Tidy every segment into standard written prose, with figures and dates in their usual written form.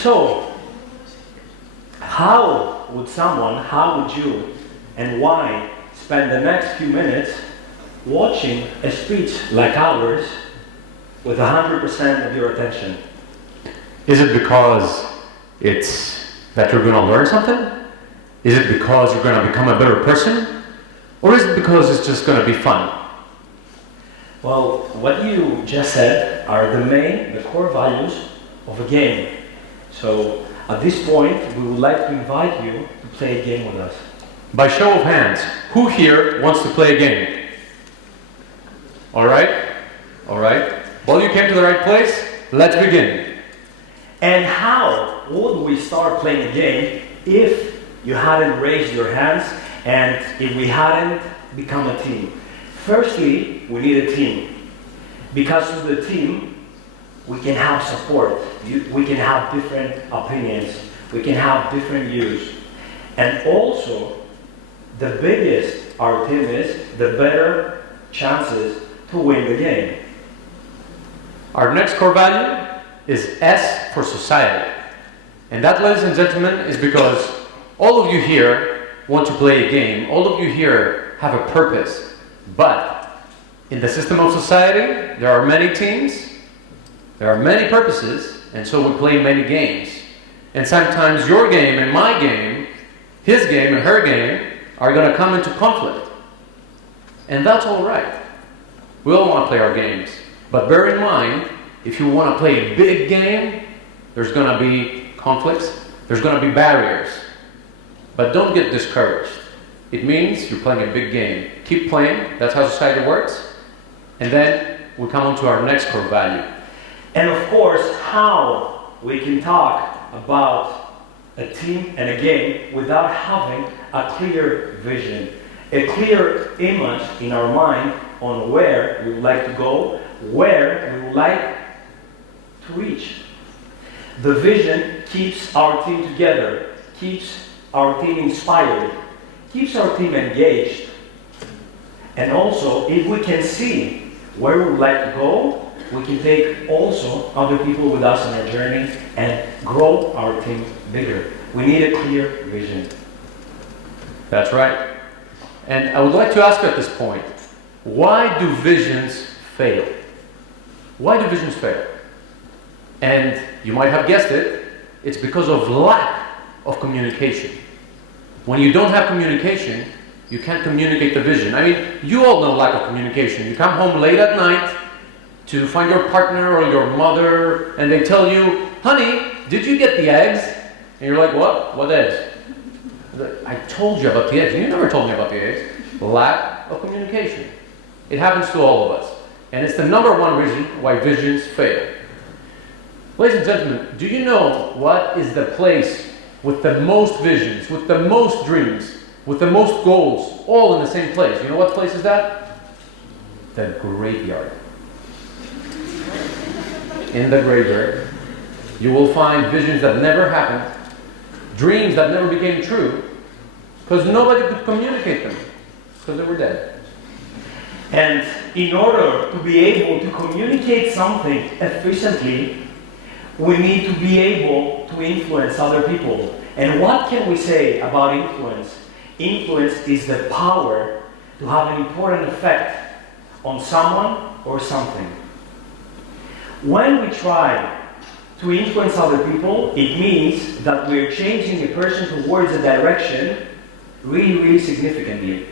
So, how would you, and why spend the next few minutes watching a speech like ours with 100% of your attention? Is it because it's that you're going to learn something? Is it because you're going to become a better person? Or is it because it's just going to be fun? Well, what you just said are the core values of a game. So, at this point, we would like to invite you to play a game with us. By show of hands, who here wants to play a game? All right? All right. Well, you came to the right place. Let's begin. And how would we start playing a game if you hadn't raised your hands and if we hadn't become a team? Firstly, we need a team. Because of the team, we can have support. We can have different opinions. We can have different views. And also, the biggest our team is, the better chances to win the game. Our next core value is S for society. And that, ladies and gentlemen, is because all of you here want to play a game. All of you here have a purpose. But in the system of society, there are many teams, there are many purposes, and so we play many games. And sometimes your game and my game, his game and her game, are going to come into conflict. And that's all right. We all want to play our games. But bear in mind, if you want to play a big game, there's going to be conflicts, there's going to be barriers. But don't get discouraged. It means you're playing a big game. Keep playing, that's how society works. And then we come on to our next core value. And of course, how we can talk about a team and a game without having a clear vision, a clear image in our mind on where we would like to go, where we would like to reach. The vision keeps our team together, keeps our team inspired, keeps our team engaged. And also, if we can see where we would like to go, we can take also other people with us on our journey and grow our team bigger. We need a clear vision. That's right. And I would like to ask you at this point, why do visions fail? Why do visions fail? And you might have guessed it, it's because of lack of communication. When you don't have communication, you can't communicate the vision. I mean, you all know lack of communication. You come home late at night to find your partner or your mother, and they tell you, honey, did you get the eggs? And you're like, what? What eggs? I told you about the eggs. You never told me about the eggs. Lack of communication. It happens to all of us. And it's the number one reason why visions fail. Ladies and gentlemen, do you know what is the place with the most visions, with the most dreams, with the most goals, all in the same place? You know what place is that? The graveyard. In the graveyard, you will find visions that never happened, dreams that never became true, because nobody could communicate them, because they were dead. And in order to be able to communicate something efficiently, we need to be able to influence other people. And what can we say about influence? Influence is the power to have an important effect on someone or something. When we try to influence other people, it means that we're changing a person towards a direction really, really significantly.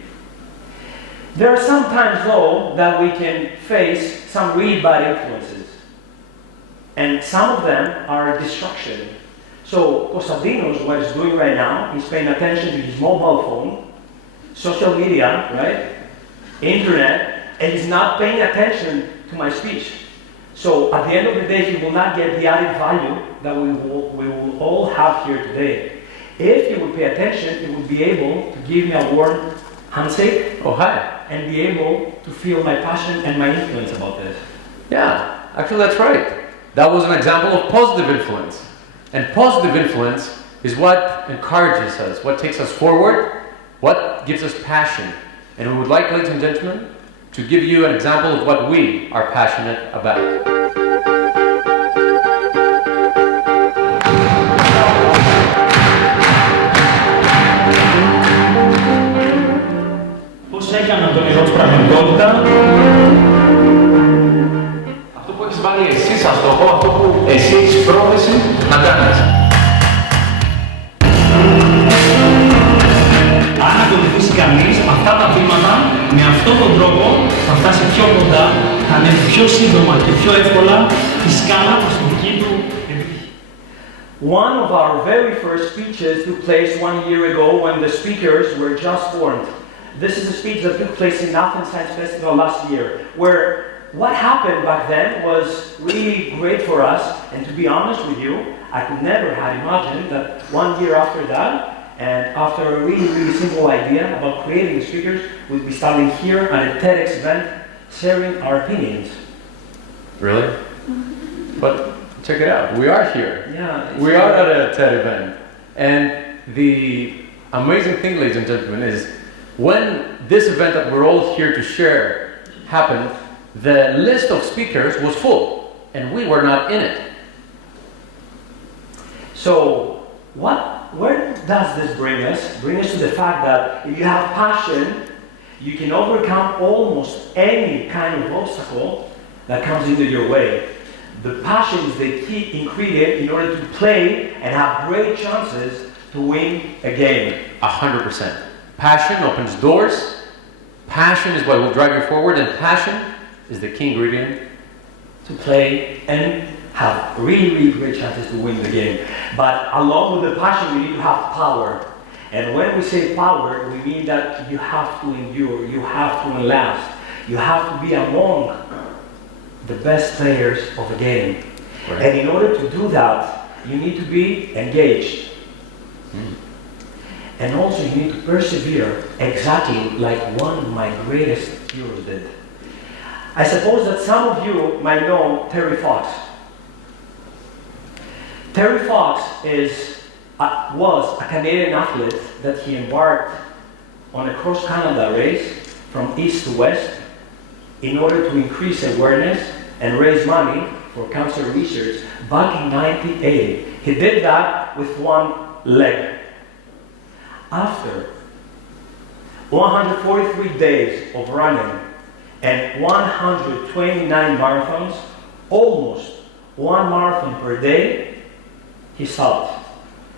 There are some times, though, that we can face some really bad influences. And some of them are destruction. So, Costadinos, what he's doing right now, he's paying attention to his mobile phone, social media, right? Internet, and he's not paying attention to my speech. So, at the end of the day, he will not get the added value that we will all have here today. If he would pay attention, he would be able to give me a warm handshake. Oh, hi. And be able to feel my passion and my influence about this. Yeah, actually that's right. That was an example of positive influence. And positive influence is what encourages us, what takes us forward, what gives us passion. And we would like, ladies and gentlemen, to give you an example of what we are passionate about. εδώ στην πραγματικότητα. Αυτό που έχεις βάλει εσύ σαν στόχο, αυτό που εσύ έχεις πρόθεση να κάνεις. Αν ακολουθήσει κανείς αυτά τα βήματα, με αυτόν τον τρόπο θα φτάσει πιο κοντά, θα ανέβει πιο σύντομα και πιο εύκολα τη σκάλα προς την δική του επιτυχία. One of our very first speeches took place 1 year ago when the speakers were just formed. This is a speech that took place in Athens Science Festival last year, where what happened back then was really great for us, and to be honest with you, I could never have imagined that 1 year after that, and after a really, really simple idea about creating the speakers, we'll be standing here at a TEDx event sharing our opinions. Really? But check it out. We are here. Yeah. We are at a TED event. And the amazing thing, ladies and gentlemen, is when this event that we're all here to share happened, the list of speakers was full, and we were not in it. So, where does this bring us? Bring us to the fact that if you have passion, you can overcome almost any kind of obstacle that comes into your way. The passion is the key ingredient in order to play and have great chances to win a game. 100%. Passion opens doors. Passion is what will drive you forward, and passion is the key ingredient To play and have really, really great chances to win the game. But along with the passion, you need to have power. And when we say power, we mean that you have to endure, you have to last, you have to be among the best players of the game. Right. And in order to do that, you need to be engaged. And also you need to persevere exactly like one of my greatest heroes did. I suppose that some of you might know Terry Fox. Terry Fox was a Canadian athlete that he embarked on a cross-Canada race from east to west in order to increase awareness and raise money for cancer research back in 1980. He did that with one leg. After 143 days of running and 129 marathons, almost one marathon per day, he stopped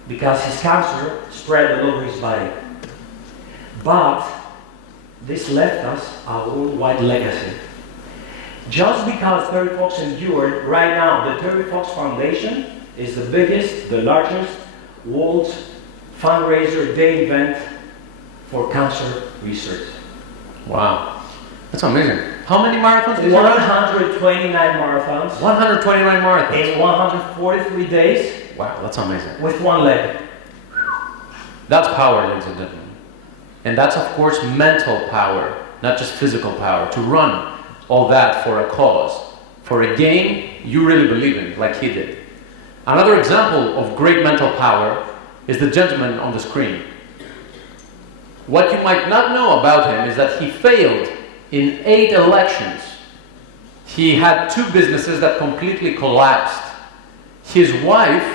because his cancer spread all over his body. But this left us a worldwide legacy. Just because Terry Fox endured, right now the Terry Fox Foundation is the biggest, the largest world's fundraiser day event for cancer research. Wow, that's amazing. How many marathons did you run? 129 marathons 129 marathons. in 143 days Wow, that's amazing. with one leg. That's power, ladies and gentlemen. And that's, of course, mental power, not just physical power, to run all that for a cause, for a game you really believe in, like he did. Another example of great mental power is the gentleman on the screen. What you might not know about him is that he failed in 8 elections. He had 2 businesses that completely collapsed. His wife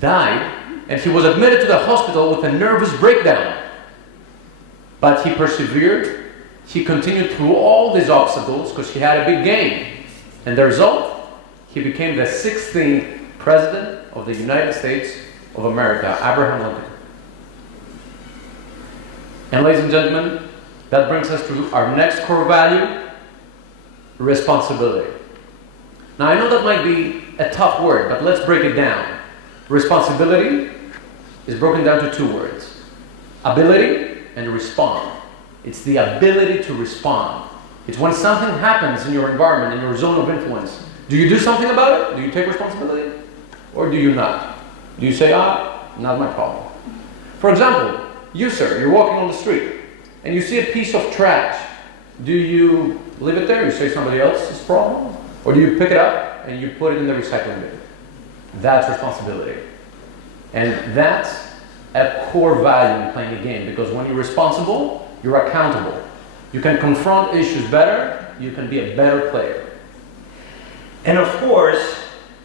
died, and he was admitted to the hospital with a nervous breakdown. But he persevered. He continued through all these obstacles because he had a big game. And the result, he became the 16th President of the United States of America, Abraham Lincoln. And ladies and gentlemen, that brings us to our next core value, responsibility. Now I know that might be a tough word, but let's break it down. Responsibility is broken down to 2 words: ability and respond. It's the ability to respond. It's when something happens in your environment, in your zone of influence. Do you do something about it? Do you take responsibility? Or do you not? Do you say, not my problem? For example, you, sir, you're walking on the street and you see a piece of trash. Do you leave it there? You say somebody else's problem? Or do you pick it up and you put it in the recycling bin? That's responsibility. And that's a core value in playing the game, because when you're responsible, you're accountable. You can confront issues better, you can be a better player. And of course,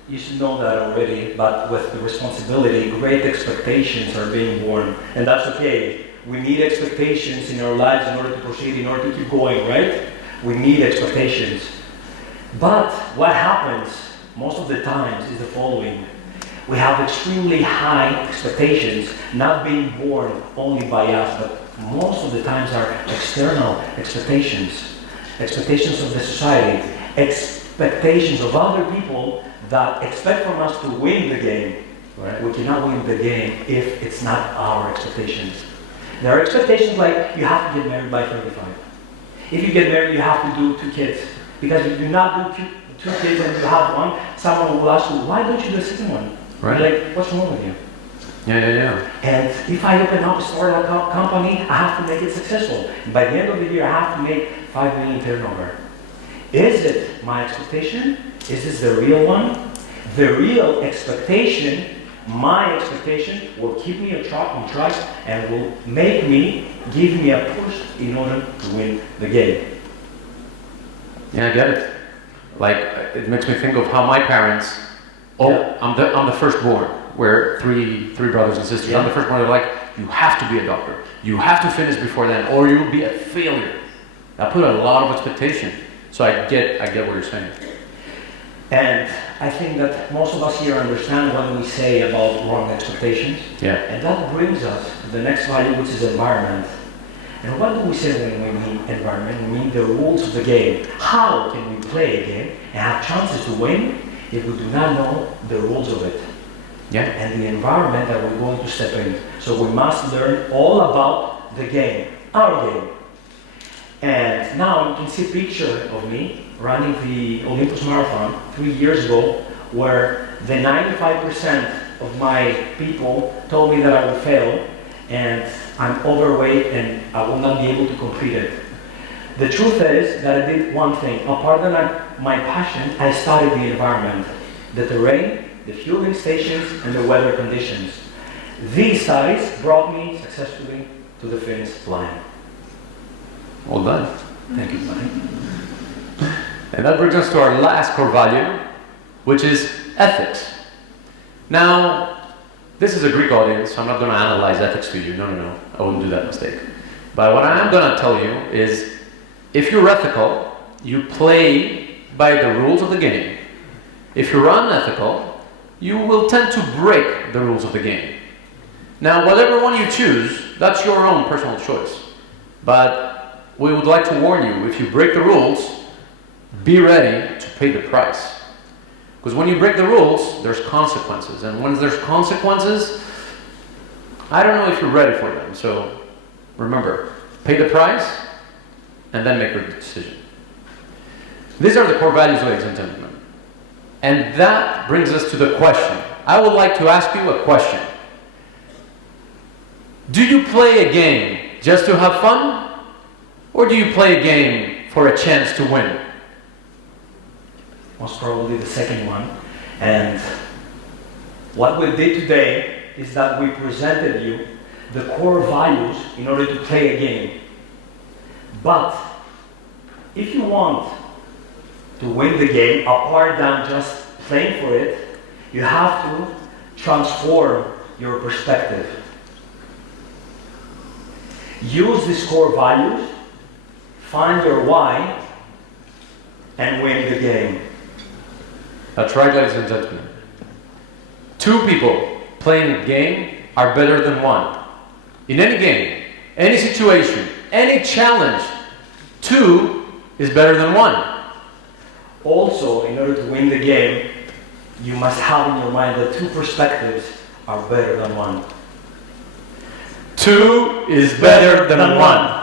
you should know that already, but with the responsibility, great expectations are being born, and that's okay. We need expectations in our lives in order to proceed, in order to keep going, right? We need expectations. But what happens most of the times is the following. We have extremely high expectations, not being born only by us, but most of the times are external expectations. Expectations of the society, expectations of other people that expect from us to win the game. Right? We cannot win the game if it's not our expectations. There are expectations like you have to get married by 35. If you get married, you have to do 2 kids. Because if you do not do two kids and you have one, someone will ask you, why don't you do a second one? Right. You're like, what's wrong with you? Yeah. And if I open up a startup company, I have to make it successful. By the end of the year, I have to make 5 million turnover. Is it my expectation? Is this the real one? The real expectation, my expectation, will keep me on track and will give me a push in order to win the game. Yeah, I get it. Like, it makes me think of how my parents, I'm the firstborn. We're three brothers and sisters. I'm the firstborn. They're like, you have to be a doctor. You have to finish before then, or you'll be a failure. I put a lot of expectation. So I get what you're saying. And I think that most of us here understand what we say about wrong expectations. Yeah. And that brings us to the next value, which is environment. And what do we say when we mean environment? We mean the rules of the game. How can we play a game and have chances to win if we do not know the rules of it? Yeah. And the environment that we're going to step in. So we must learn all about the game, our game. And now you can see a picture of me running the Olympus Marathon 3 years ago, where the 95% of my people told me that I would fail, and I'm overweight and I will not be able to complete it. The truth is that I did one thing. Apart from my passion, I studied the environment, the terrain, the fueling stations, and the weather conditions. These studies brought me successfully to the finish line. Well done. Thank you, buddy. And that brings us to our last core value, which is ethics. Now, this is a Greek audience, so I'm not going to analyze ethics to you. No. I wouldn't do that mistake. But what I am going to tell you is, if you're ethical, you play by the rules of the game. If you're unethical, you will tend to break the rules of the game. Now, whatever one you choose, that's your own personal choice. But we would like to warn you, if you break the rules, be ready to pay the price. Because when you break the rules, there's consequences. And when there's consequences, I don't know if you're ready for them. So remember, pay the price and then make your decision. These are the core values, ladies and gentlemen. And that brings us to the question. I would like to ask you a question. Do you play a game just to have fun? Or do you play a game for a chance to win? Most probably the second one. And what we did today is that we presented you the core values in order to play a game. But if you want to win the game, apart from just playing for it, you have to transform your perspective. Use these core values, find your why, and win the game. That's right, ladies and gentlemen. 2 people playing a game are better than 1. In any game, any situation, any challenge, 2 is better than 1. Also, in order to win the game, you must have in your mind that 2 perspectives are better than 1. 2 is better than 1.